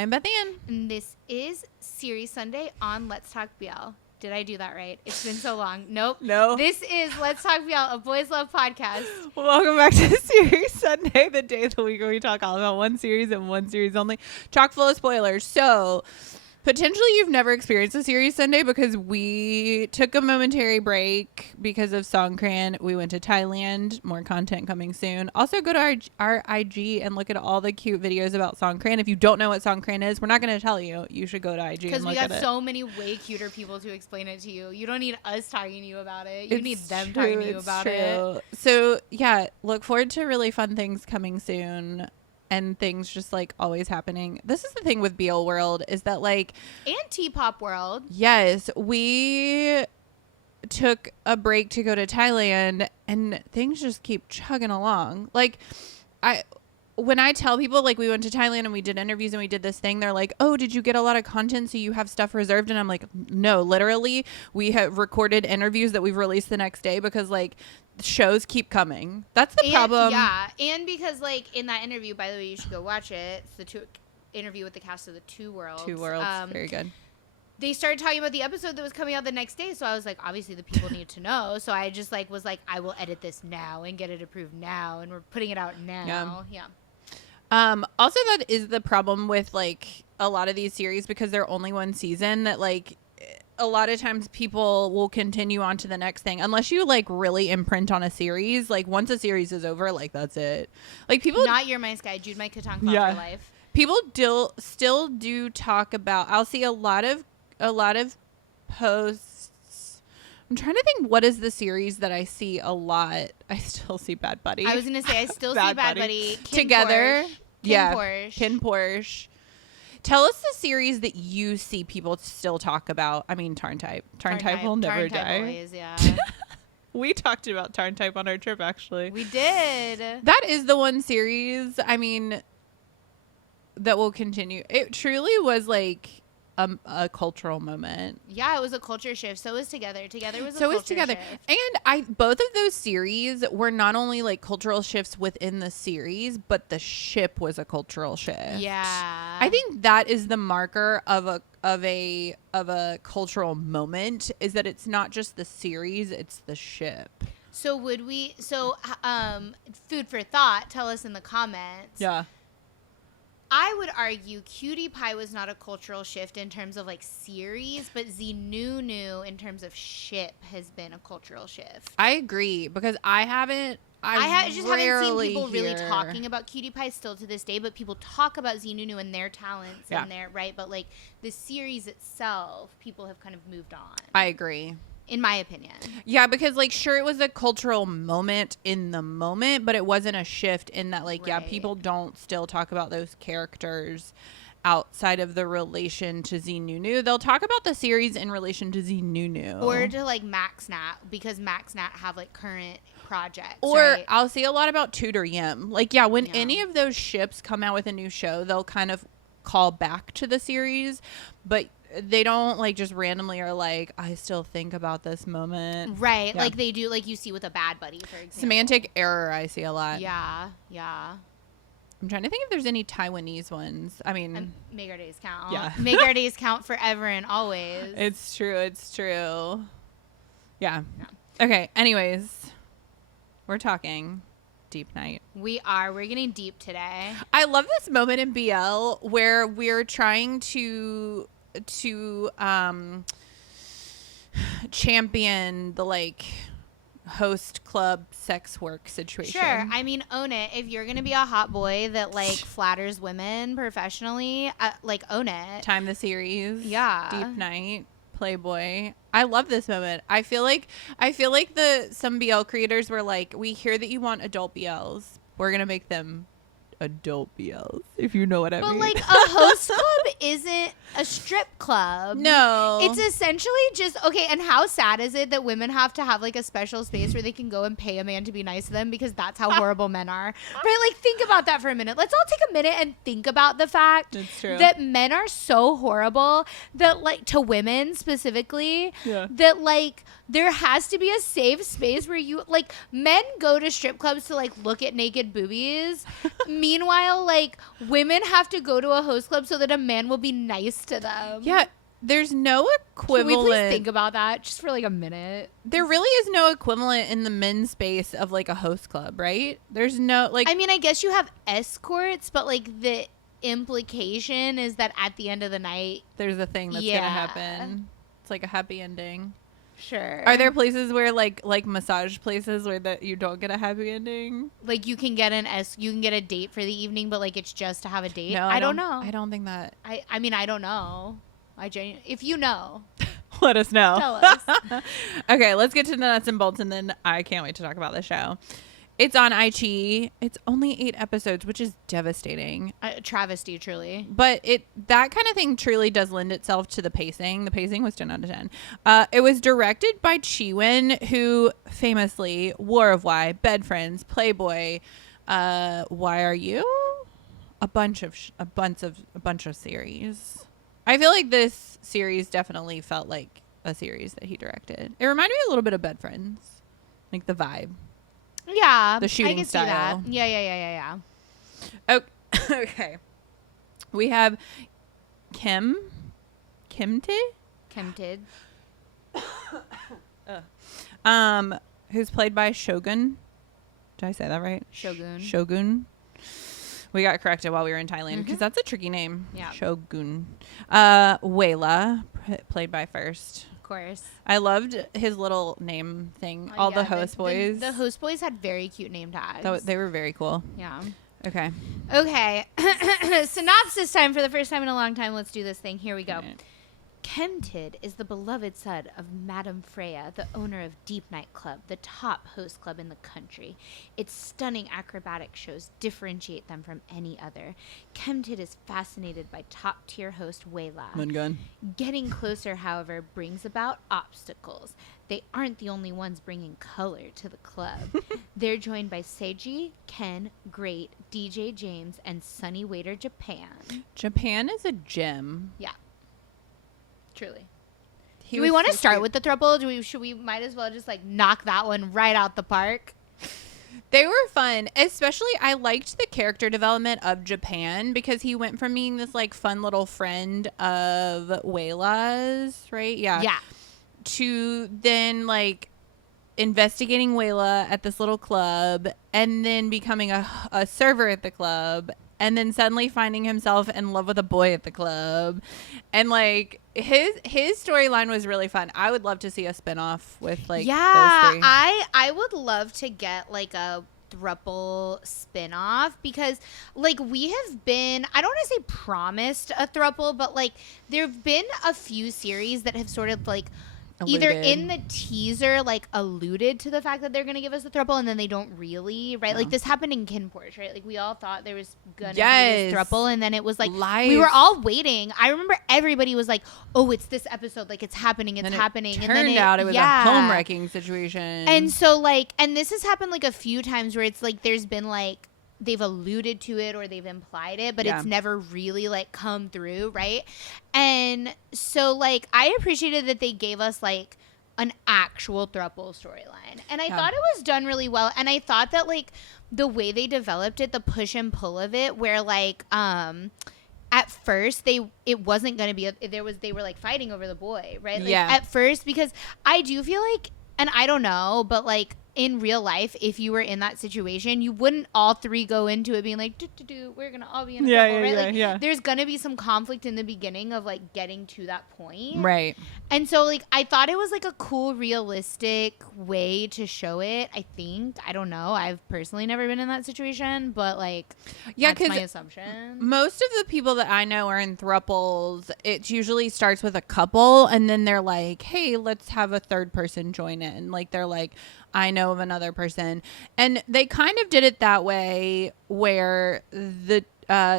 I'm Beth Ann. And this is Series Sunday on Let's Talk BL. Did I do that right? It's been so long. Nope. No. This is Let's Talk BL, a Boys Love podcast. Welcome back to Series Sunday, the day of the week where we talk all about one series and one series only. Chock full of spoilers. So, potentially you've never experienced a Series Sunday because we took a momentary break because of Songkran. We went to Thailand. More content coming soon. Also, go to our IG and look at all the cute videos about Songkran. If you don't know what Songkran is, we're not going to tell you. You should go to IG and look at it. Because we got so many way cuter people to explain it to you. You don't need us talking to you about it. You need them talking to you about it. So, yeah, look forward to really fun things coming soon. And things just like always happening. This is the thing with BL World is that like... And T-pop World. Yes. We took a break to go to Thailand and things just keep chugging along. Like when I tell people like we went to Thailand and we did interviews and we did this thing, they're like, oh, did you get a lot of content so you have stuff reserved? And I'm like, no, literally we have recorded interviews that we've released the next day because like shows keep coming. That's the problem. Yeah. And because like in that interview, by the way, you should go watch it. It's the interview with the cast of the Two Worlds. Very good. They started talking about the episode that was coming out the next day. So I was like, obviously the people need to know. So I just like was like, I will edit this now and get it approved now. And we're putting it out now. Yeah. Also that is the problem with like a lot of these series because they're only one season that like a lot of times people will continue on to the next thing unless you like really imprint on a series. Like once a series is over, like that's it. Like people not your Mice Guy, Jude My Katong for life. People still do talk about. I'll see a lot of posts. I'm trying to think what is the series that I see a lot. I still see Bad Buddy. I was gonna say I still see Bad Buddy. Kim together. Porsche. Kim Porsche. Tell us the series that you see people still talk about. I mean, Tarn Type. Tarn Type will never die. Boys, yeah. We talked about Tarn Type on our trip, actually. We did. That is the one series, I mean, that will continue. It truly was like a cultural moment. Yeah, it was a culture shift. So was Together. Together was a culture shift. And both of those series were not only like cultural shifts within the series, but the ship was a cultural shift. Yeah. I think that is the marker of a cultural moment is that it's not just the series, it's the ship. So food for thought, tell us in the comments. Yeah. I would argue Cutie Pie was not a cultural shift in terms of like series, but Zinunu in terms of ship has been a cultural shift. I agree because I just haven't seen people really talking about Cutie Pie still to this day, but people talk about Zinunu and their talents and their right, but like the series itself, people have kind of moved on. I agree. In my opinion. Yeah, because like sure it was a cultural moment in the moment, but it wasn't a shift in that like people don't still talk about those characters outside of the relation to Zinunu. They'll talk about the series in relation to Zinunu. Or to like MaxNat because MaxNat have like current projects. Or I'll see a lot about Tudor Yim. Like when any of those ships come out with a new show, they'll kind of call back to the series, but they don't like just randomly are like, I still think about this moment. Right. Yeah. Like they do, like you see with a Bad Buddy, for example. Semantic error I see a lot. Yeah. I'm trying to think if there's any Taiwanese ones. I mean, make our days count. Yeah. Make our days count forever and always. It's true. Yeah. Okay. Anyways, we're talking Deep Night. We're getting deep today. I love this moment in BL where we're trying to champion the like host club sex work situation. Sure. I mean, own it. If you're gonna be a hot boy that like flatters women professionally, like own it. Time the series. Yeah. Deep Night. Playboy. I love this moment. I feel like some BL creators were like, we hear that you want adult BLs. We're gonna make them adult BLs, if you know what I mean. But like a host club isn't a strip club. No. It's essentially just, okay, and how sad is it that women have to have like a special space where they can go and pay a man to be nice to them because that's how horrible men are. Right? Like think about that for a minute. Let's all take a minute and think about the fact that men are so horrible that like to women specifically that like there has to be a safe space where you like men go to strip clubs to like look at naked boobies. Meanwhile, like women have to go to a host club so that a man will be nice to them. Yeah. There's no Can we equivalent. please think about that just for like a minute? There really is no equivalent in the men's space of like a host club, right? There's no like. I mean, I guess you have escorts, but like the implication is that at the end of the night, there's a thing that's Yeah. gonna happen. It's like a happy ending. sure. Are there places where like massage places where that you don't get a happy ending? like you can get you can get a date for the evening, but like it's just to have a date? No, I don't know. I don't think that. I mean, I don't know. If you know, Let us know. tell us. Okay, let's get to the nuts and bolts, and then I can't wait to talk about the show. It's on iQIYI. It's only 8 episodes, which is devastating. Travesty, truly. But that kind of thing truly does lend itself to the pacing. The pacing was 10 out of 10. It was directed by Chiwin, who famously War of Why, Bed Friends, Playboy, Why Are You? A bunch of series. I feel like this series definitely felt like a series that he directed. It reminded me a little bit of Bed Friends, like the vibe. Yeah, The shooting I can style. See that. Yeah. Oh, okay. We have Khem, Tempted. who's played by Shogun. Did I say that right? Shogun. We got corrected while we were in Thailand because that's a tricky name. Yeah. Shogun. Wela, played by First. Of course. I loved his little name thing. All the host boys. The host boys had very cute name tags. They were very cool. Yeah. Okay. Okay. Synopsis time for the first time in a long time. Let's do this thing. Here we go. All right. Kemtid is the beloved son of Madame Freya, the owner of Deep Night Club, the top host club in the country. Its stunning acrobatic shows differentiate them from any other. Kemtid is fascinated by top-tier host Wela. Moongun. Getting closer, however, brings about obstacles. They aren't the only ones bringing color to the club. They're joined by Seiji, Ken, Great, DJ James, and Sunny Waiter Japan. Japan is a gem. Yeah. Truly. He Do we was want to so start cute. with the throuple? Should we might as well just like knock that one right out the park? They were fun. Especially, I liked the character development of Japan because he went from being this like fun little friend of Wela's, right? Yeah. Yeah. To then like investigating Wela at this little club and then becoming a server at the club and then suddenly finding himself in love with a boy at the club. And like his storyline was really fun. I would love to see a spinoff with like those three. I would love to get like a throuple spinoff because like we have been, I don't want to say promised a throuple, but like there have been a few series that have sort of like either in the teaser like alluded to the fact that they're gonna give us a throuple and then they don't really, right? Like this happened in Kinporch, right? Like we all thought there was gonna be this throuple and then it was like we were all waiting. I remember everybody was like, oh, it's this episode, like it's happening, it's happening. Turned and then out it was a home wrecking situation. And so like, and this has happened like a few times where it's like there's been like they've alluded to it or they've implied it, but it's never really like come through, right? And so like I appreciated that they gave us like an actual throuple storyline. And I thought it was done really well. And I thought that like the way they developed it, the push and pull of it, where like at first it wasn't gonna be they were like fighting over the boy, right? Like, at first, because I do feel like, and I don't know, but like in real life, if you were in that situation, you wouldn't all three go into it being like, we're gonna all be in a couple, right? Like, there's gonna be some conflict in the beginning of like getting to that point, right? And so like I thought it was like a cool, realistic way to show it. I think, I don't know, I've personally never been in that situation, but like that's my assumption. Most of the people that I know are in throuples. It usually starts with a couple, and then they're like, hey, let's have a third person join in. Like they're like, I know of another person. And they kind of did it that way where the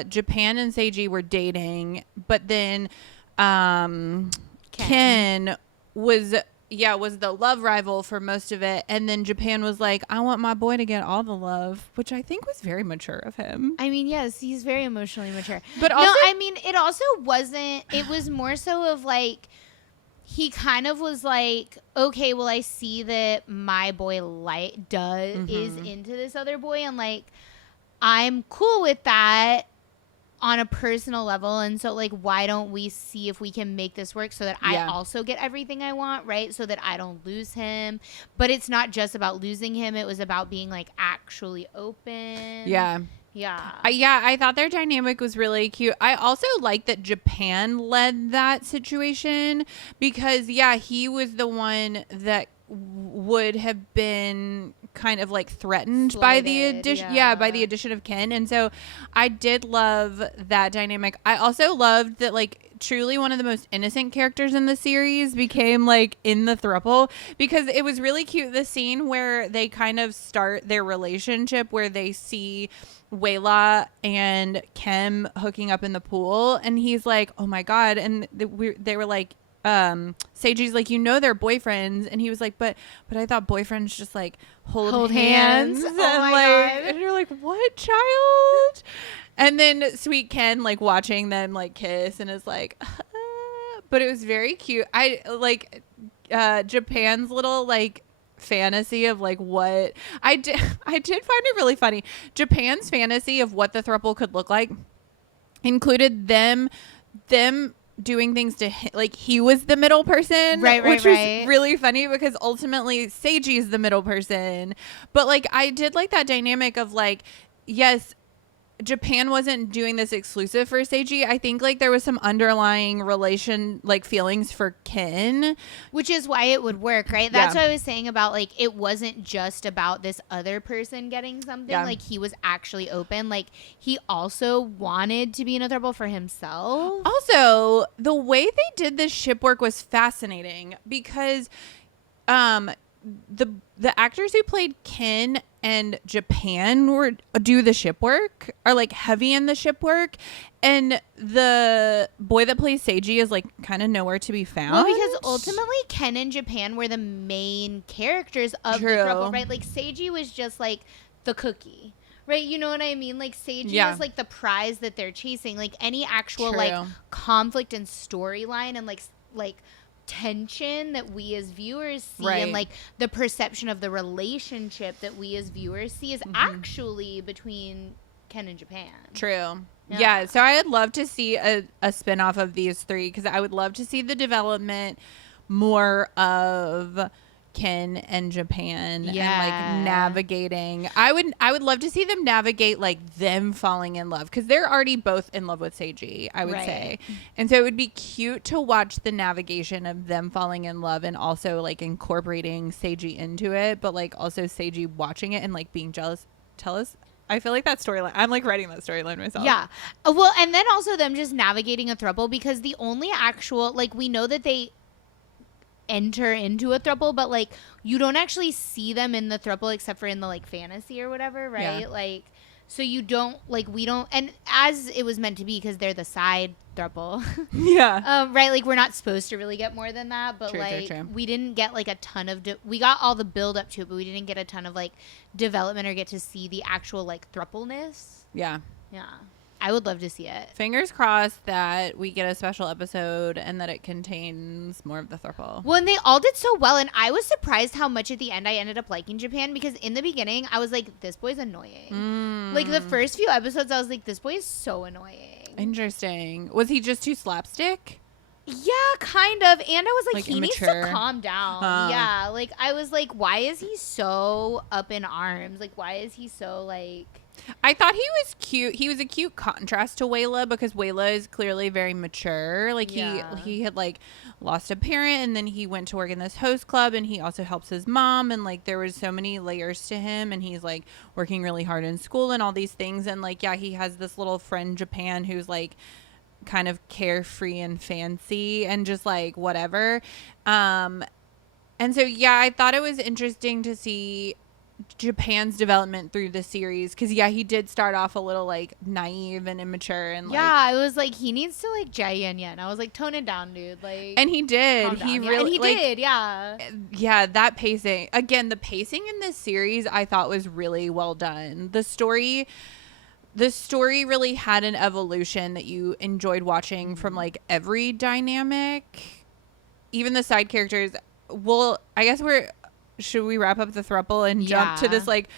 Japan and Seiji were dating, but then Ken was the love rival for most of it. And then Japan was like, I want my boy to get all the love, which I think was very mature of him. I mean, yes, he's very emotionally mature. But also, no, I mean, it also wasn't, it was more so of like, he kind of was like, okay, well, I see that my boy is into this other boy, and like, I'm cool with that on a personal level, and so like, why don't we see if we can make this work so that I also get everything I want, right? So that I don't lose him. But it's not just about losing him, it was about being like actually open. Yeah. I thought their dynamic was really cute. I also like that Japan led that situation because he was the one that would have been kind of like threatened by the addition by the addition of Ken, and so I did love that dynamic. I also loved that like truly one of the most innocent characters in the series became like in the throuple, because it was really cute, the scene where they kind of start their relationship, where they see Wela and Khem hooking up in the pool, and he's like, oh my god, and they were like, Seiji's like, they're boyfriends, and he was like, but I thought boyfriends just like hold hands. Oh and my like God. and you're like, what, child? And then sweet Ken like watching them like kiss and is like but it was very cute. I like Japan's little like fantasy of like what I did find it really funny. Japan's fantasy of what the throuple could look like included them doing things to him, like he was the middle person, which was really funny because ultimately Seiji is the middle person. But like I did like that dynamic of like, yes, Japan wasn't doing this exclusive for Seiji. I think like there was some underlying like feelings for Ken, which is why it would work, right? That's what I was saying about like, it wasn't just about this other person getting something. Like he was actually open. Like he also wanted to be in a throuple for himself. Also, the way they did this ship work was fascinating because the actors who played Ken and Japan do the ship work, are like heavy in the ship work, and the boy that plays Seiji is like kind of nowhere to be found. Well, because ultimately Ken and Japan were the main characters of the throuple, right? Like Seiji was just like the cookie, right? You know what I mean? Like Seiji is like the prize that they're chasing. Like any actual like conflict and storyline and like tension that we as viewers see and like the perception of the relationship that we as viewers see is actually between Ken and Japan. Yeah, so I would love to see a spin-off of these three, because I would love to see the development more of Ken and Japan and like navigating. I would love to see them navigate like them falling in love, because they're already both in love with Seiji, I would say, and so it would be cute to watch the navigation of them falling in love and also like incorporating Seiji into it, but like also Seiji watching it and like being jealous. Tell us. I feel like that storyline, I'm like writing that storyline myself. Yeah. Well, and then also them just navigating a throuple, because the only actual, like, we know that they enter into a throuple, but like you don't actually see them in the throuple except for in the like fantasy or whatever, right? Like, so you don't, like, we don't, and as it was meant to be, because they're the side throuple. Right? Like, we're not supposed to really get more than that, but we didn't get like a ton of, we got all the build up to it, but we didn't get a ton of like development or get to see the actual like throupleness. Yeah. I would love to see it. Fingers crossed that we get a special episode and that it contains more of the throuple. Well, and they all did so well, and I was surprised how much at the end I ended up liking Japan, because in the beginning I was like, this boy's annoying. Like the first few episodes I was like, this boy is so annoying. Interesting. Was he just too slapstick? Yeah, kind of. And I was like he immature. needs to calm down. Yeah, like I was like, why is he so up in arms? Like, why is he so like... I thought he was cute. He was a cute contrast to Wela, because Wela is clearly very mature. Like he had like lost a parent, and then he went to work in this host club, and he also helps his mom, and like there was so many layers to him, and he's like working really hard in school and all these things, and like he has this little friend Japan who's like kind of carefree and fancy and just like whatever. And so I thought it was interesting to see Japan's development through the series, because he did start off a little like naive and immature, and I was like, he needs to like yen. I was like, tone it down, dude. Like, and he did. He really did. That pacing again. The pacing in this series I thought was really well done. The story really had an evolution that you enjoyed watching from like every dynamic. even the side characters. Well, I guess should we wrap up the throuple and jump to this like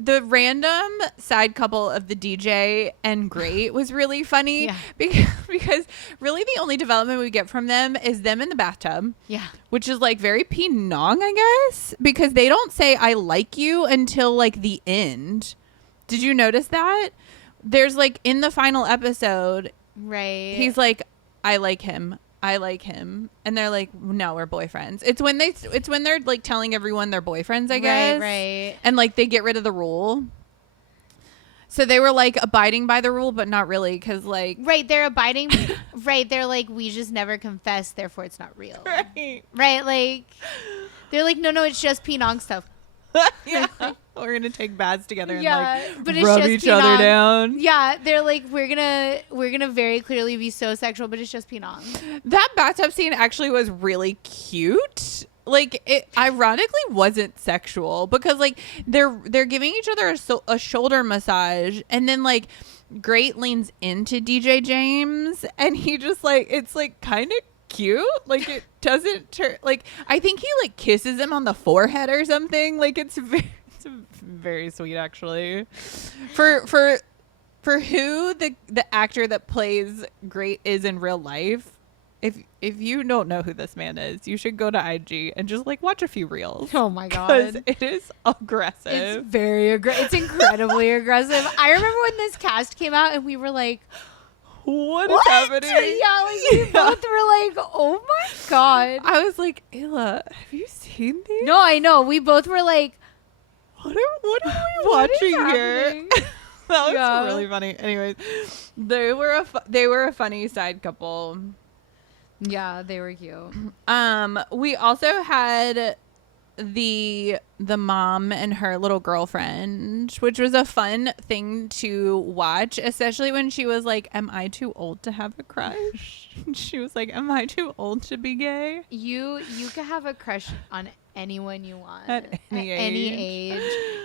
the random side couple of the DJ and Great was really funny because really the only development we get from them is them in the bathtub. Yeah. Which is like very Pinong, I guess, because they don't say I like you until like the end. Did you notice that? There's like in the final episode, right? He's like, I like him. And they're like, no, we're boyfriends. It's when they're like telling everyone they're boyfriends, I guess. Right. And like they get rid of the rule. So they were like abiding by the rule, but not really, because like they're abiding. They're like, we just never confess, therefore it's not real. Right. Like they're like, no, it's just Pinong stuff. Yeah. We're gonna take baths together and but like rub each other down. Yeah, they're like, we're gonna very clearly be so sexual, but it's just Pinong. That bathtub scene actually was really cute. Like it ironically wasn't sexual because like they're giving each other a shoulder massage, and then like Great leans into DJ James and he just like, it's like kind of cute. Like it doesn't turn like, I think he like kisses him on the forehead or something. Like it's very sweet actually. For who the actor that plays Great is in real life, if you don't know who this man is, you should go to IG and just like watch a few reels. Oh my god, because it is aggressive. It's very aggressive. It's incredibly aggressive. I remember when this cast came out and we were like, what is happening? Yeah, like we both were like, oh my god. I was like, Ayla, have you seen these? No, I know. We both were like, what are we watching here? That was really funny. Anyways, they were a funny side couple. Yeah, they were cute. We also had the mom and her little girlfriend, which was a fun thing to watch, especially when she was like, am I too old to have a crush? She was like, am I too old to be gay? You can have a crush on anyone you want at any age.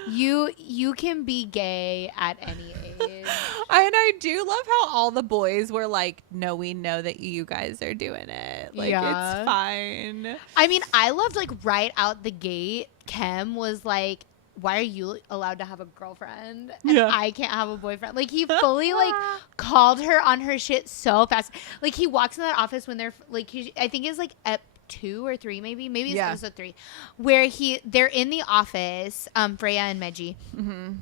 You can be gay at any age. And I do love how all the boys were like, no, we know that you guys are doing it. Like, it's fine. I mean, I loved like right out the gate, Khem was like, why are you allowed to have a girlfriend and I can't have a boyfriend? Like he fully like called her on her shit so fast. Like he walks in that office when they're like, I think it's like at 2 or 3 maybe it's episode 3 where they're in the office, Freya and Meji, and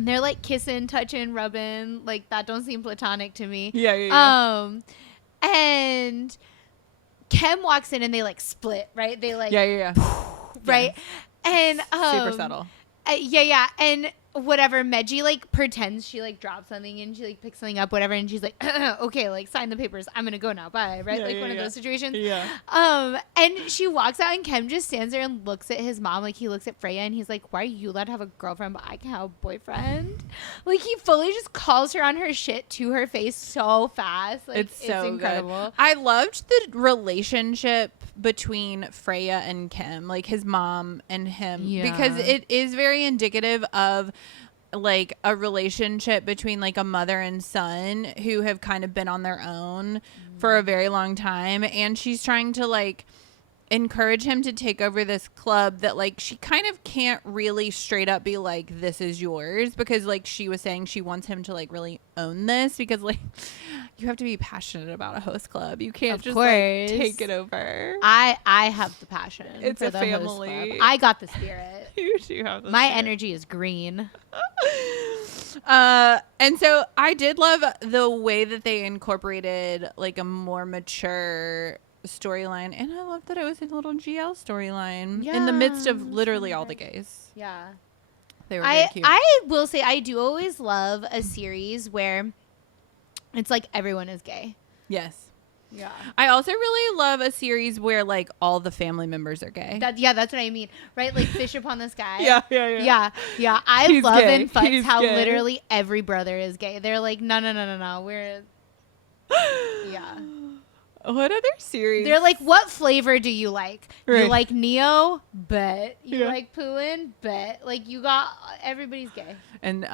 they're like kissing, touching, rubbing. Like that don't seem platonic to me. And Khem walks in and they like split, right? They like right. And super subtle. And whatever, Meji like pretends she like dropped something and she like picks something up, whatever, and she's like, okay, like sign the papers, I'm gonna go now, bye, right? One of those situations. And she walks out and Khem just stands there and looks at his mom. Like he looks at Freya and he's like, why are you allowed to have a girlfriend but I can have a boyfriend? Like he fully just calls her on her shit to her face so fast. Like it's so incredible. Good. I loved the relationship between Freya and Khem, like his mom and him, because it is very indicative of like a relationship between like a mother and son who have kind of been on their own for a very long time, and she's trying to like encourage him to take over this club that like she kind of can't really straight up be like, this is yours, because like she was saying she wants him to like really own this, because like you have to be passionate about a host club. You can't just like take it over. I have the passion. It's for a the family. Host club. I got the spirit. You do have the My spirit. energy is green. And so I did love the way that they incorporated like a more mature storyline, and I love that it was a little GL storyline in the midst of literally all the gays. Yeah, they were very cute. I will say I do always love a series where it's like everyone is gay. Yes. Yeah. I also really love a series where like all the family members are gay. That's what I mean, right? Like Fish Upon the Sky. Yeah. I love gay. in Futs He's how gay. Literally every brother is gay. They're like, no, we're What other series? They're like, what flavor do you like? Right. You like Neo? Bet. You like Pooin? Bet. Like you got everybody's gay. And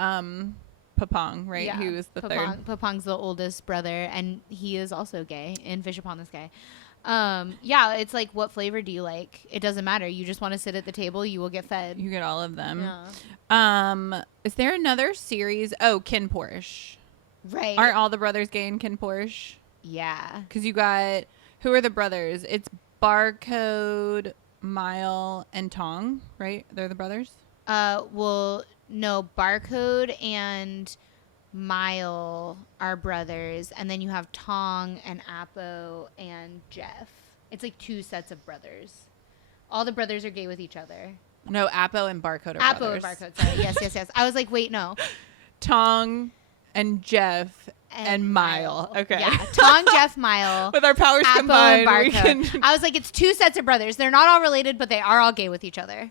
Papong, right? Yeah. He was the third. Papong's the oldest brother, and he is also gay in Fish Upon the Sky. Yeah, it's like, what flavor do you like? It doesn't matter. You just want to sit at the table. You will get fed. You get all of them. Yeah. Is there another series? Oh, Kin Porsche. Right. Aren't all the brothers gay in Kin Porsche? Yeah. Because you got, who are the brothers? It's Barcode, Mile, and Tong, right? They're the brothers? Well, no, Barcode and Mile are brothers, and then you have Tong and Apo and Jeff. It's like 2 sets of brothers. All the brothers are gay with each other. No, Apo and Barcode are Apo brothers. and Barcode, sorry. Yes. I was like, wait, no. Tong and Jeff and Mile. Okay. Yeah, Tong, Jeff, Mile. With our powers Apo combined, and we Barcode. can... I was like, it's 2 sets of brothers. They're not all related, but they are all gay with each other.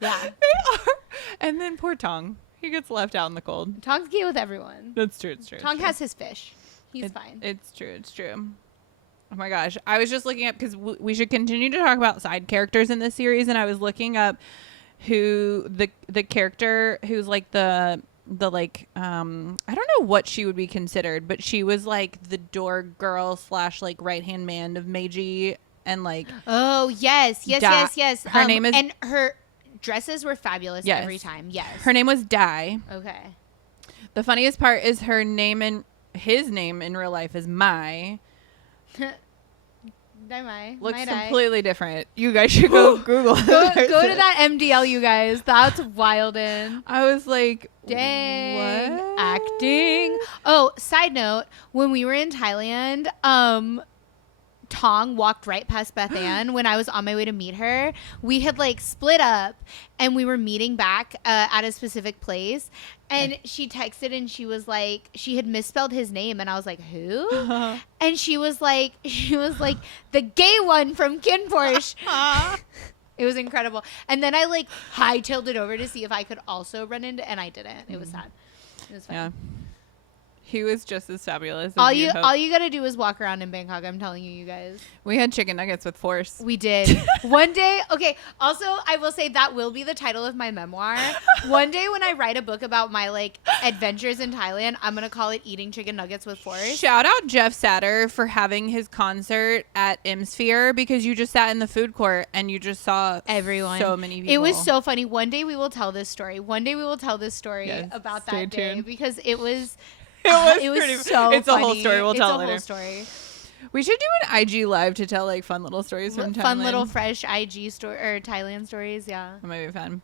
Yeah. They are. And then poor Tong. He gets left out in the cold. Tong's gay with everyone. That's true. It's true. Tong has his fish. He's fine. It's true. It's true. Oh my gosh. I was just looking up because we should continue to talk about side characters in this series. And I was looking up who the character who's like the like, I don't know what she would be considered, but she was like the door girl / like right-hand man of Meiji. And like, oh, yes. Her name is, and her dresses were fabulous every time. Yes. Her name was Dai. Okay. The funniest part is his name in real life is Mai. Looks completely different. You guys should go Google. Go to that MDL, you guys. That's wildin'. I was like, dang, what? acting. Oh, side note, when we were in Thailand, Tong walked right past Beth Ann when I was on my way to meet her. We had like split up and we were meeting back at a specific place. And she texted and she was like, she had misspelled his name. And I was like, who? And she was like, the gay one from Kin Porsche. It was incredible. And then I like hightailed it over to see if I could also run into, and I didn't. It was sad. It was fun. Yeah. He was just as fabulous. As all you gotta do is walk around in Bangkok. I'm telling you guys. We had chicken nuggets with force. We did. One day. Okay. Also, I will say that will be the title of my memoir. One day when I write a book about my like adventures in Thailand, I'm gonna call it Eating Chicken Nuggets with Force. Shout out Jeff Satter for having his concert at Imsphere, because you just sat in the food court and you just saw everyone. So many people. It was so funny. One day we will tell this story. Yes, about that day tuned. because it was. It was pretty, so it's funny. A whole story. We'll tell it later. It's a whole story. We should do an IG live to tell like fun little stories from Thailand. Fun little fresh IG story or Thailand stories. Yeah, that might be fun.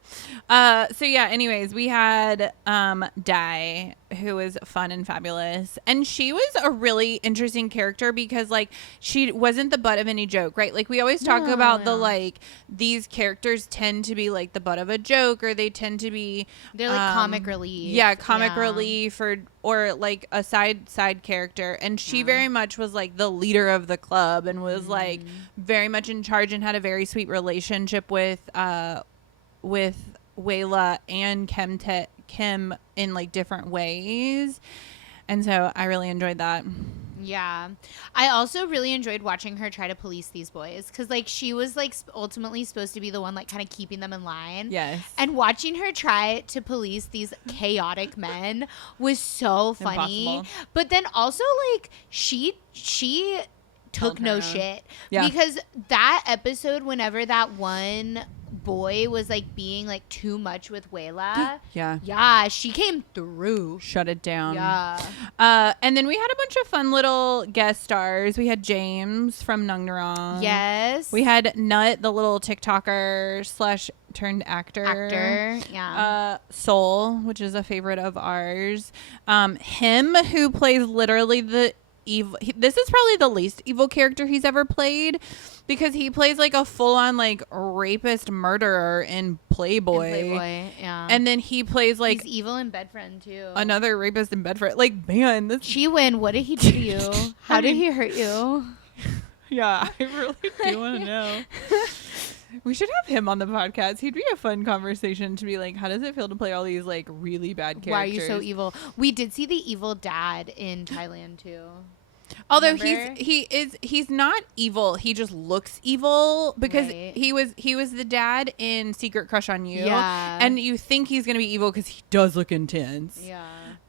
So yeah. Anyways, we had Dai, who was fun and fabulous, and she was a really interesting character because like she wasn't the butt of any joke, right? Like we always talk about the like these characters tend to be like the butt of a joke, or they tend to be they're like comic relief. Yeah, comic relief or like a side character, and she very much was like the leader of the club and was like very much in charge and had a very sweet relationship with Wela and Khem in like different ways, and so I really enjoyed that. Yeah. I also really enjoyed watching her try to police these boys because, like, she was, like, ultimately supposed to be the one, like, kind of keeping them in line. Yes. And watching her try to police these chaotic men was so funny. Impossible. But then also, like, she took no shit. Yeah. Because that episode, whenever that one boy was like being like too much with Wela, yeah, she came through, shut it down. Yeah. And then we had a bunch of fun little guest stars. We had James from Nung Narong. Yes. We had Nut, the little TikToker / turned actor. Yeah. Soul, which is a favorite of ours. Him, who plays literally the evil. This is probably the least evil character he's ever played, because he plays like a full-on like rapist murderer in Playboy. Yeah. And then he plays like he's evil in Bedfriend too. Another rapist in Bedford. Like, man, this Chi-Win, what did he do to you? How did he hurt you? Yeah, I really do want to know. We should have him on the podcast. He'd be a fun conversation to be like, how does it feel to play all these like really bad characters? Why are you so evil? We did see the evil dad in Thailand too. Although he's not evil, he just looks evil because he was the dad in Secret Crush on You, and you think he's gonna be evil because he does look intense. Yeah.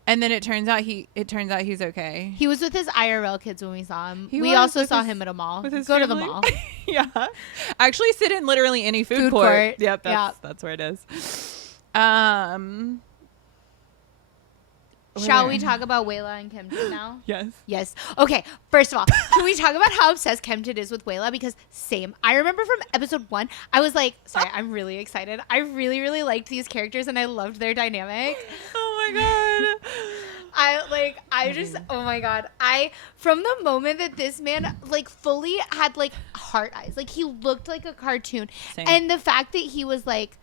And then it turns out he's okay. He was with his IRL kids when we saw him. He we was also with saw his- him at a mall. with his Go to the family? mall. Yeah. Actually sit in literally any food court. Yep, that's where it is. Shall we talk about Wela and Kim now? Yes. Yes. Okay. First of all, can we talk about how obsessed Kempton is with Wela? Because same. I remember from episode 1, I was like, sorry, I'm really excited. I really, really liked these characters and I loved their dynamic. Oh my god. Oh my god. From the moment that this man like fully had like heart eyes, like he looked like a cartoon. Same. And the fact that he was like,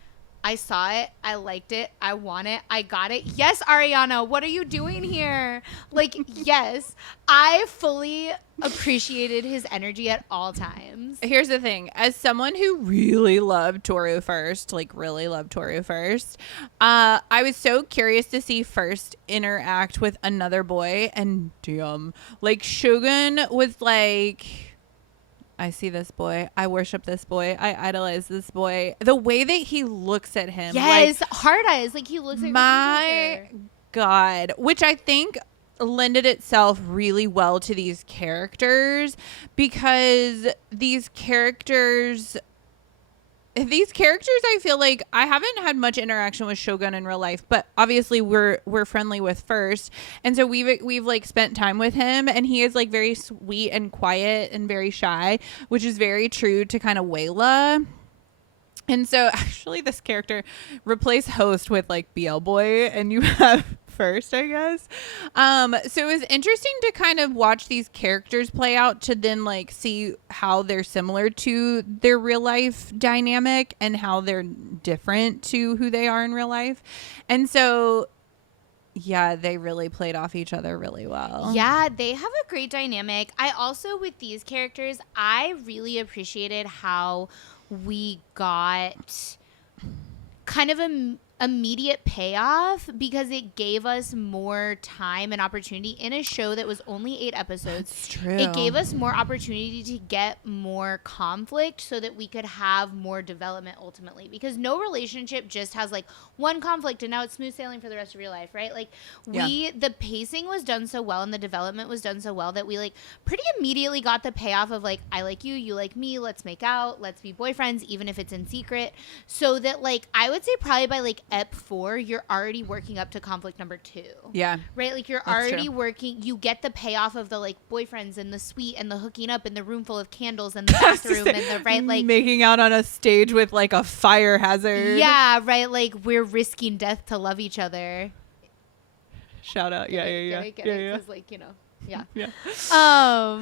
I saw it, I liked it, I want it, I got it. Yes, Ariana, what are you doing here? Like, yes, I fully appreciated his energy at all times. Here's the thing. As someone who really loved Toru first, I was so curious to see First interact with another boy. And damn, like Shogun was like, I see this boy. I worship this boy. I idolize this boy. The way that he looks at him. Yes, hard eyes. Like he looks like my God. Which I think lended itself really well to these characters because these characters I feel like I haven't had much interaction with Shogun in real life, but obviously we're friendly with First, and so we've like spent time with him, and he is like very sweet and quiet and very shy, which is very true to kind of Wela. And so actually this character replaced Host with like BL Boy, and you have First, I guess. So it was interesting to kind of watch these characters play out to then like see how they're similar to their real life dynamic and how they're different to who they are in real life. And so yeah, they really played off each other really well. Yeah, they have a great dynamic. I also, with these characters, I really appreciated how we got kind of a immediate payoff because it gave us more time and opportunity in a show that was only 8 episodes. That's true. It gave us more opportunity to get more conflict so that we could have more development ultimately, because no relationship just has like one conflict and now it's smooth sailing for the rest of your life, right? Like the pacing was done so well and the development was done so well that we like pretty immediately got the payoff of like, I like you, you like me, let's make out, let's be boyfriends, even if it's in secret. So that like, I would say probably by like ep 4, you're already working up to conflict number 2. Yeah. Right? Like you're That's already true. working, you get the payoff of the like boyfriends and the sweet and the hooking up in the room full of candles and the bathroom and the right like making out on a stage with like a fire hazard. yeah, right, like we're risking death to love each other. Shout out. Get Yeah. it? 'Cause, like, you know, yeah. Yeah.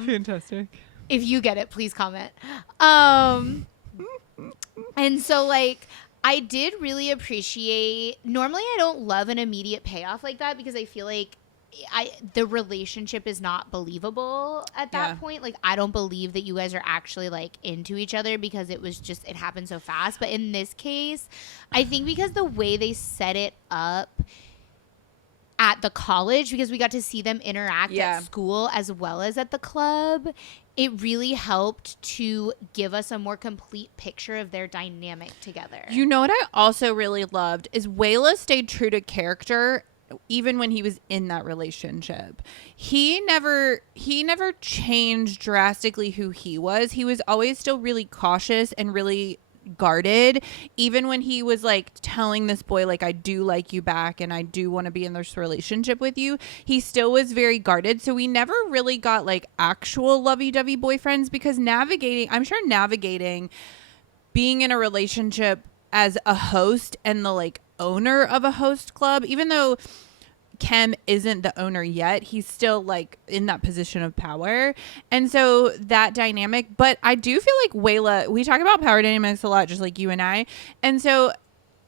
Fantastic. If you get it, please comment. And so like I did really appreciate, normally I don't love an immediate payoff like that because I feel like the relationship is not believable at that point. Like I don't believe that you guys are actually like into each other because it happened so fast. But in this case, I think because the way they set it up at the college, because we got to see them interact at school as well as at the club, it really helped to give us a more complete picture of their dynamic together. You know what I also really loved is Wela stayed true to character even when he was in that relationship. He never changed drastically who he was. He was always still really cautious and really guarded, even when he was like telling this boy like, I do like you back and I do want to be in this relationship with you. He still was very guarded, so we never really got like actual lovey-dovey boyfriends, because navigating being in a relationship as a host and the like owner of a host club, even though Khem isn't the owner yet, he's still like in that position of power. And so that dynamic, but I do feel like Wela, we talk about power dynamics a lot, just like you and I. And so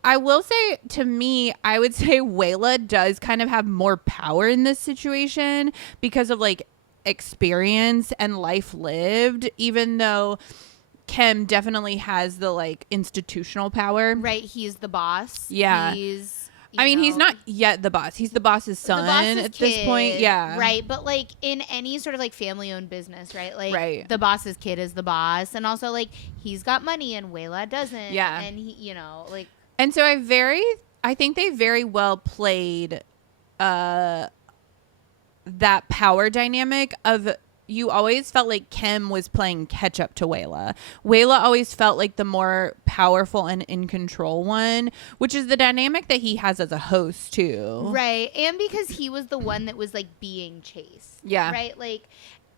I will say, to me, I would say Wela does kind of have more power in this situation because of like experience and life lived, even though Khem definitely has the like institutional power. Right, he's the boss. Yeah. He's not yet the boss. He's the boss's son at this point. Yeah. Right. But like in any sort of like family owned business, right? Like Right. the boss's kid is the boss. And also like he's got money and Wela doesn't. Yeah. And he, you know, like. And so I think they very well played that power dynamic of, you always felt like Khem was playing catch up to Wela. Wela always felt like the more powerful and in control one, which is the dynamic that he has as a host too. Right. And because he was the one that was like being chased. Yeah. Right. Like,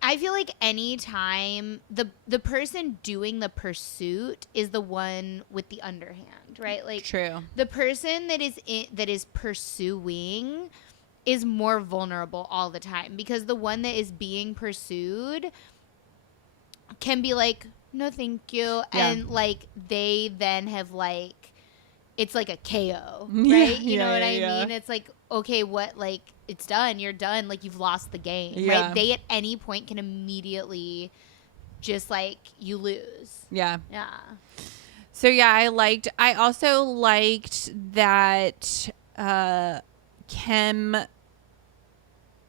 I feel like anytime the person doing the pursuit is the one with the underhand, right? Like, true. The person that is pursuing is more vulnerable all the time, because the one that is being pursued can be like, no thank you, and like they then have like, it's like a KO, right? You know what I mean? It's like, okay, what, like, it's done, you're done, like, you've lost the game, right? They at any point can immediately just like, you lose. Yeah. So yeah, I also liked that Khem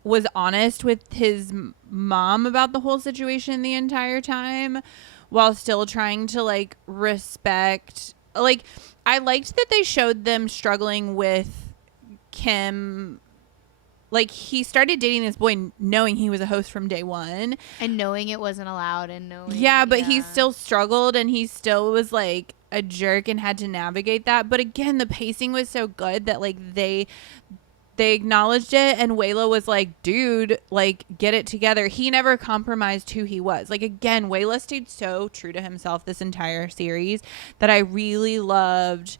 was honest with his mom about the whole situation the entire time, while still trying to like respect, like, I liked that they showed them struggling with Khem. Like, he started dating this boy knowing he was a host from day one. And knowing it wasn't allowed, and knowing... Yeah, but he still struggled, and he still was, like, a jerk and had to navigate that. But again, the pacing was so good that, like, they acknowledged it, and Wela was like, dude, like, get it together. He never compromised who he was. Like, again, Wela stayed so true to himself this entire series that I really loved.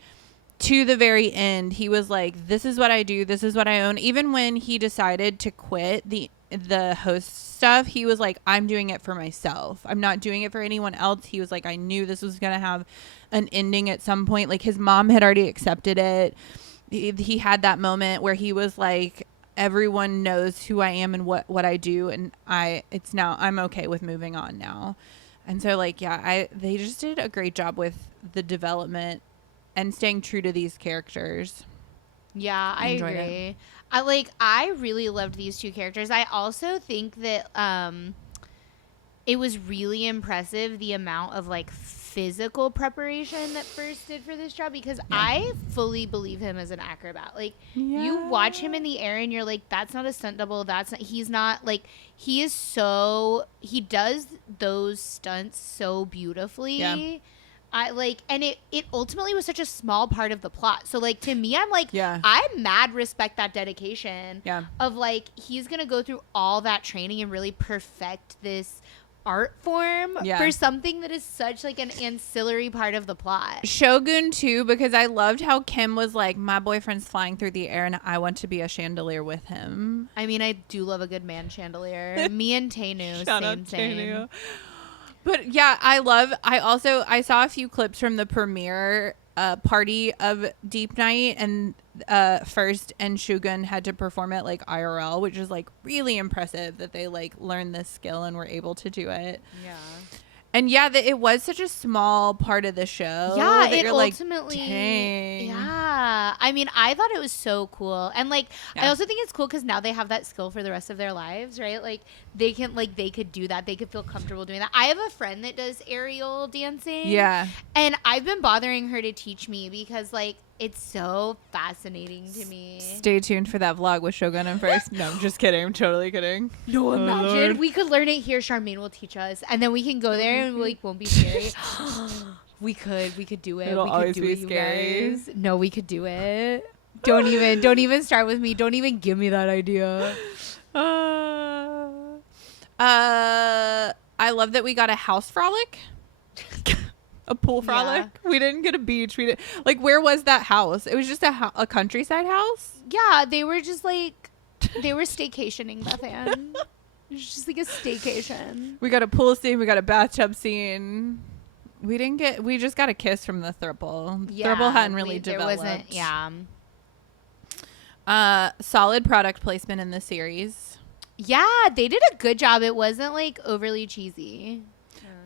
To the very end, he was like, this is what I do, this is what I own. Even when he decided to quit the host stuff, he was like, I'm doing it for myself, I'm not doing it for anyone else. He was like, I knew this was gonna have an ending at some point. Like, his mom had already accepted it. He had that moment where he was like, everyone knows who I am and what I do, and I'm okay with moving on now. And so, like, yeah, they just did a great job with the development and staying true to these characters. Yeah, I agree. I really loved these two characters. I also think that it was really impressive the amount of like physical preparation that First did for this job, because I fully believe him as an acrobat. Like, you watch him in the air and you're like, that's not a stunt double. He's not, like, he does those stunts so beautifully. Yeah. And it ultimately was such a small part of the plot. So, like, to me, I'm like, I mad respect that dedication of, like, he's going to go through all that training and really perfect this art form for something that is such, like, an ancillary part of the plot. Shogun, too, because I loved how Khem was like, my boyfriend's flying through the air and I want to be a chandelier with him. I mean, I do love a good man chandelier. Me and Tainu, same. But yeah, I saw a few clips from the premiere party of Deep Night, and First and Shogun had to perform it like IRL, which is like really impressive that they like learned this skill and were able to do it. Yeah. And yeah, it was such a small part of the show. Yeah, it ultimately. Like, dang. Yeah, I mean, I thought it was so cool, and like, I also think it's cool because now they have that skill for the rest of their lives, right? Like, they could do that. They could feel comfortable doing that. I have a friend that does aerial dancing. Yeah, and I've been bothering her to teach me because like, it's so fascinating to me. Stay tuned for that vlog with Shogun and First. No, I'm just kidding. I'm totally kidding. No, imagine we could learn it here. Charmaine will teach us, and then we can go there and we like won't be scary. We could do it. It'll we always could do be it, scary. You guys. No, we could do it. Don't even start with me. Don't even give me that idea. I love that we got a house frolic. A pool frolic. Yeah. We didn't get a beach. Like, where was that house? It was just a countryside house. Yeah, they were just like, they were staycationing, Bethan. It was just like a staycation. We got a pool scene. We got a bathtub scene. We just got a kiss from the throuple. Yeah, throuple hadn't really developed. There wasn't, solid product placement in the series. Yeah, they did a good job. It wasn't like overly cheesy.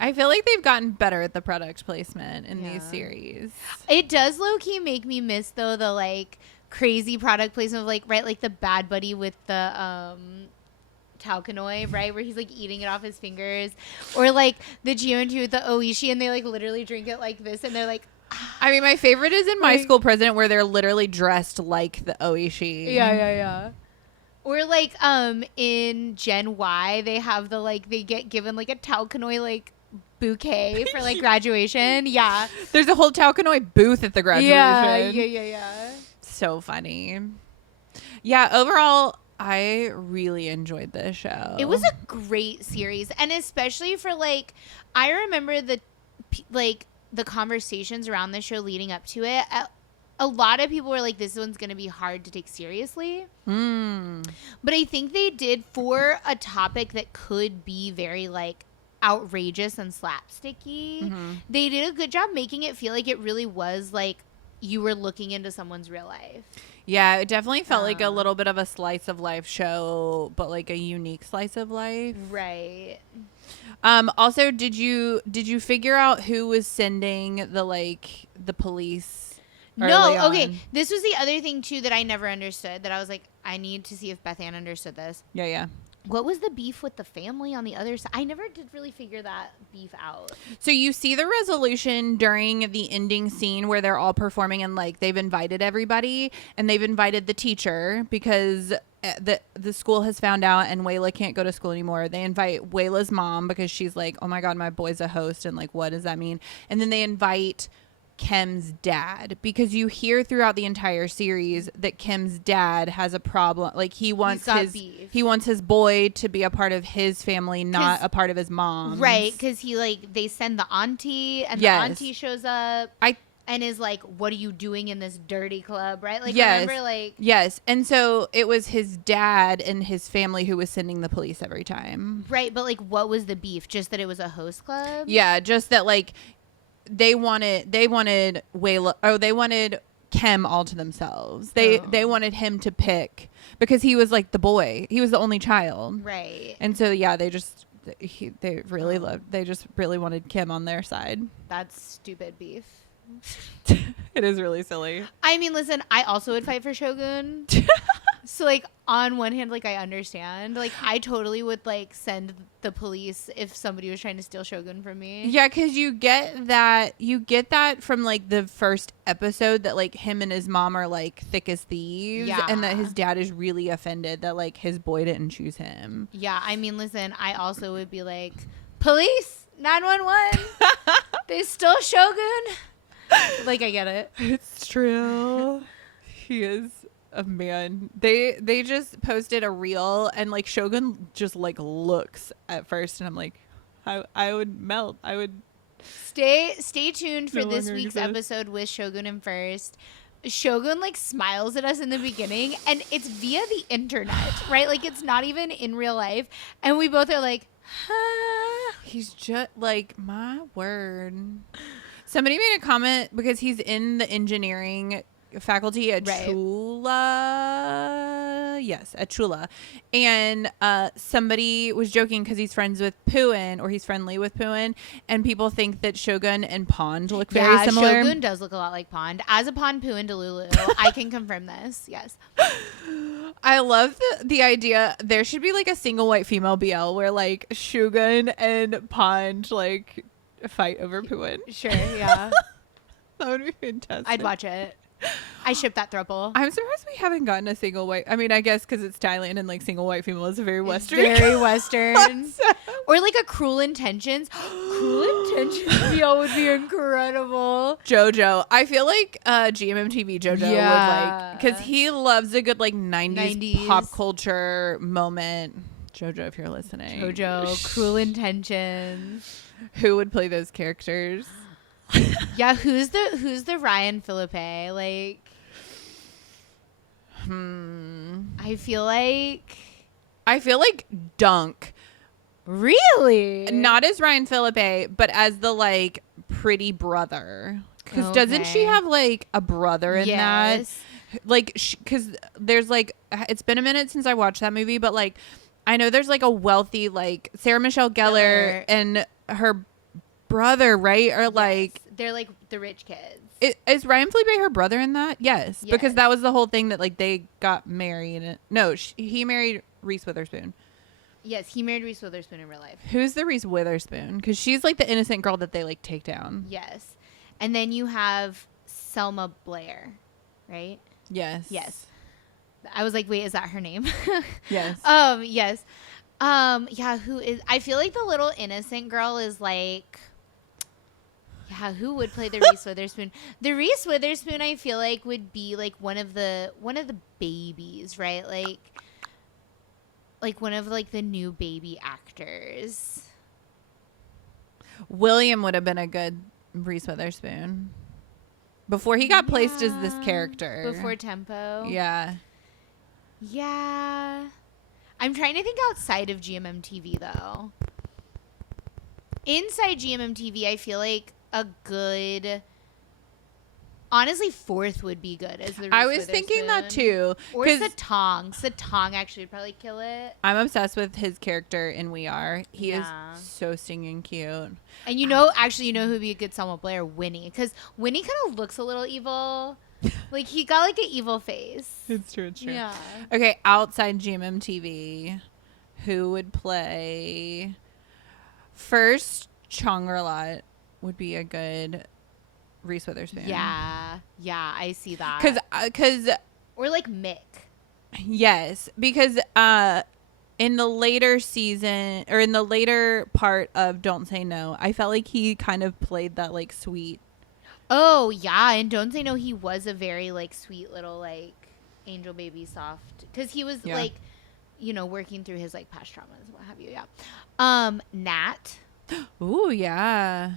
I feel like they've gotten better at the product placement in these series. It does low-key make me miss, though, the, like, crazy product placement of, like, right, like, the Bad Buddy with the, Taukanoi, right, where he's, like, eating it off his fingers. Or, like, the Geo2 with the Oishi, and they, like, literally drink it like this, and they're, like... I mean, my favorite is in My School President, where they're literally dressed like the Oishi. Yeah. Or like in Gen Y, they have the like they get given like a Talcanoy like bouquet for like graduation. Yeah. There's a whole Talcanoy booth at the graduation. Yeah. So funny. Yeah, overall, I really enjoyed this show. It was a great series, and especially for like, I remember the conversations around the show leading up to it. A lot of people were like, "This one's gonna be hard to take seriously," but I think they did for a topic that could be very like outrageous and slapsticky. They did a good job making it feel like it really was like you were looking into someone's real life. Yeah, it definitely felt like a little bit of a slice of life show, but like a unique slice of life. Right. Also, did you figure out who was sending the police? No, okay. On? This was the other thing too that I never understood. That I was like, I need to see if Beth Ann understood this. Yeah. What was the beef with the family on the other side? I never did really figure that beef out. So you see the resolution during the ending scene where they're all performing and like they've invited everybody and they've invited the teacher because the school has found out and Wela can't go to school anymore. They invite Wela's mom because she's like, oh my God, my boy's a host. And like, what does that mean? And then they invite Khem's dad, because you hear throughout the entire series that Khem's dad has a problem. Like he wants his boy to be a part of his family, not a part of his mom. Right, because they send the auntie and the auntie shows up and is like, what are you doing in this dirty club, right? Like, remember, like... Yes, and so it was his dad and his family who was sending the police every time. Right, but like, what was the beef? Just that it was a host club? Yeah, just that like... They wanted Wela, or they wanted Khem all to themselves. They wanted him to pick because he was like the boy. He was the only child. Right. And so yeah, they just really wanted Khem on their side. That's stupid beef. It is really silly. I mean, listen, I also would fight for Shogun. So like on one hand, like I understand, like I totally would like send the police if somebody was trying to steal Shogun from me. Yeah, because you get that from like the first episode that like him and his mom are like thick as thieves, and that his dad is really offended that like his boy didn't choose him. Yeah, I mean, listen, I also would be like, police 911, they stole Shogun. Like I get it. It's true. He is a man. They just posted a reel and like Shogun just like looks at first and I'm like, I would melt. I would stay tuned for this week's episode with Shogun and First. Shogun like smiles at us in the beginning and it's via the internet, right? Like it's not even in real life, and we both are like, he's just like, my word. Somebody made a comment because he's in the engineering faculty at Chula. Yes, at Chula. And somebody was joking because he's friends with Puin, or he's friendly with Puin, and people think that Shogun and Pond look very similar. Shogun does look a lot like Pond. As a Pond Puin Delulu, I can confirm this. Yes. I love the idea. There should be like a single white female BL where like Shogun and Pond like fight over Puin. Sure, yeah. That would be fantastic. I'd watch it. I ship that throuple. I'm surprised we haven't gotten a single white. I mean, I guess because it's Thailand and like single white female is very Western. Very Western. Or like a Cruel Intentions. Cruel Intentions BL would be incredible. JoJo. I feel like GMMTV JoJo would like, because he loves a good like 90s pop culture moment. JoJo, if you're listening. JoJo, Cruel Intentions. Who would play those characters? Yeah, who's the Ryan Philippe? Like, I feel like Dunk. Really? Not as Ryan Philippe, but as the like pretty brother. Because doesn't she have like a brother in that? Like, because there's like, it's been a minute since I watched that movie, but like, I know there's like a wealthy like Sarah Michelle Gellar and her brother, right? Or like they're like the rich kids. Is Ryan Philippe her brother in that? Yes, because that was the whole thing that like they got married. No, he married Reese Witherspoon. Yes, he married Reese Witherspoon in real life. Who's the Reese Witherspoon? Because she's like the innocent girl that they like take down. Yes, and then you have Selma Blair, right? Yes. I was like, wait, is that her name? Yes. Yes. Yeah, who is, I feel like the little innocent girl is like, yeah, who would play the Reese Witherspoon? The Reese Witherspoon, I feel like, would be like one of the babies, right? Like one of like the new baby actors. William would have been a good Reese Witherspoon. Before he got placed as this character. Before Tempo. Yeah. Yeah. I'm trying to think outside of GMMTV though. Inside GMMTV, I feel like a good, honestly, fourth would be good as the Reese I was thinking that too. Or Satong. Satong actually would probably kill it. I'm obsessed with his character in We Are. He is Yeah. so stinging cute. And actually, who would be a good Selma Blair? Winnie. Because Winnie kind of looks a little evil. Like, he got like an evil face. It's true. Yeah. Okay, outside GMMTV, who would play? First, Chongerlat would be a good Reese Witherspoon. Yeah. Yeah, I see that. Because Or like Mick. yes, because in the later season or in the later part of Don't Say No, I felt like he kind of played that like sweet. Oh, yeah. And Don't Say No, he was a very like sweet little like angel baby soft. Because he was like, working through his like past traumas and what have you. Yeah. Nat. Ooh, yeah.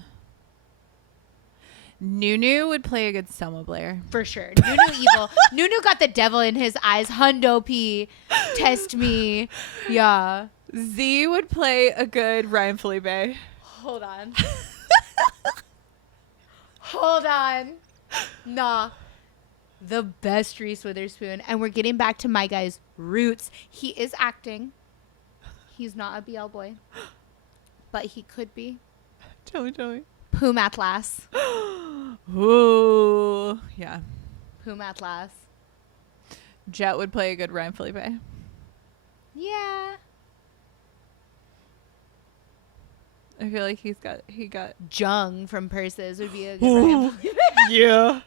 Nunu would play a good Selma Blair. For sure. Nunu evil. Nunu got the devil in his eyes. Hundo P. Test me. Yeah. Z would play a good Ryan Felipe. Hold on. Hold on. Nah. The best Reese Witherspoon. And we're getting back to my guy's roots. He is acting. He's not a BL boy. But he could be. Tell me. Poom Atlas. Ooh, yeah. Poom Atlas. Jet would play a good Ryan Felipe. Yeah. I feel like he got Jung from Purses would be a good Ryan Felipe. yeah.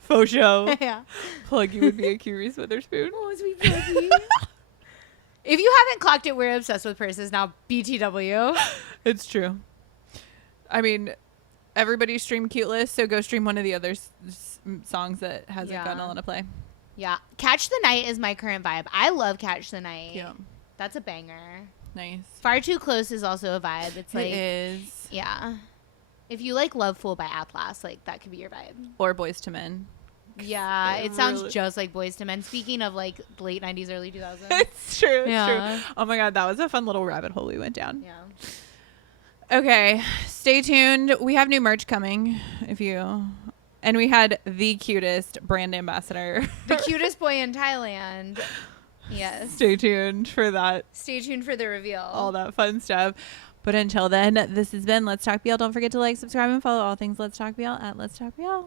Faux show. Yeah. Pluggy would be a cute Reese Witherspoon. Oh, sweet Pluggy. If you haven't clocked it, we're obsessed with Purses now. BTW. It's true. I mean, everybody stream Cute List, so go stream one of the other songs that hasn't gotten a lot of play. Yeah. Catch the Night is my current vibe. I love Catch the Night. Yeah. That's a banger. Nice. Far Too Close is also a vibe. It's like, it is. yeah. If you like Love Fool by Atlas, like that could be your vibe. Or Boys to Men. Yeah, it sounds just like Boys to Men. Speaking of like late 90s, early 2000s. It's true. It's Yeah. true. Oh my God, that was a fun little rabbit hole we went down. Yeah. Okay, stay tuned. We have new merch coming. And we had the cutest brand ambassador. The cutest boy in Thailand. Yes. Stay tuned for that. Stay tuned for the reveal. All that fun stuff. But until then, this has been Let's Talk BL. Don't forget to like, subscribe, and follow all things Let's Talk BL at Let's Talk BL.